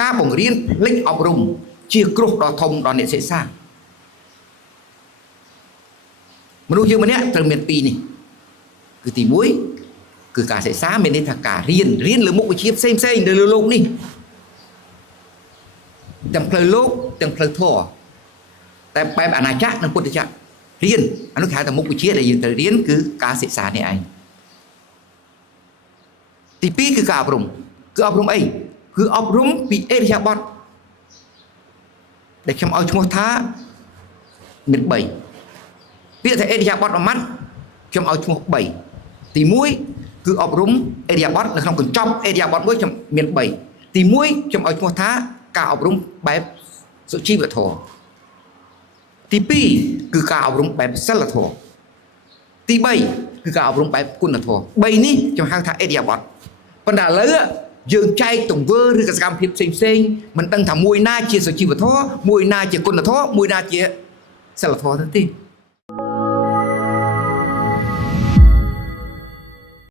ការបង្រៀនផ្លេចអប់រំជាគ្រោះដ៏ធំដល់អ្នកសិក្សាមនុស្សយើងម្នាក់ត្រូវមានពីរនេះគឺទី1គឺការសិក្សាមានន័យថាការរៀនលើមុខវិជ្ជាផ្សេងនៅលើโลกនេះទាំងផ្លូវលោកទាំងផ្លូវធម៌តែបែបអាណាចក្រនិងពុទ្ធចក្ររៀនអានោះគេហៅថាមុខវិជ្ជាដែលយើងត្រូវរៀនគឺការសិក្សានេះឯងទី2គឺការអប់រំគឺអប់រំអីគឺអប់រំពីអេរិយាបថដែលខ្ញុំឲ្យឈ្មោះថាមាន3ពាក្យថាអេរិយាបថមួយម៉ាត់ខ្ញុំឲ្យឈ្មោះ3ទី1គឺអប់រំអេរិយាបថនៅក្នុងកញ្ចប់អេរិយាបថមួយខ្ញុំមាន3ទី1ខ្ញុំឲ្យឈ្មោះថាការអប់រំបែបសុជីវធម៌ទី2គឺការអប់រំបែបសិលធម៌ទី3គឺការអប់រំបែបគុណធម៌3នេះខ្ញុំហៅថាអេរិយាបថប៉ុន្តែឥឡូវយើងចែកទង្វើឬក៏សកម្មភាពផ្សេងមិនដឹងថាមួយណាជាសុជីវធម៌មួយណាជាគុណធម៌មួយណាជាសិលធម៌ទៅទេ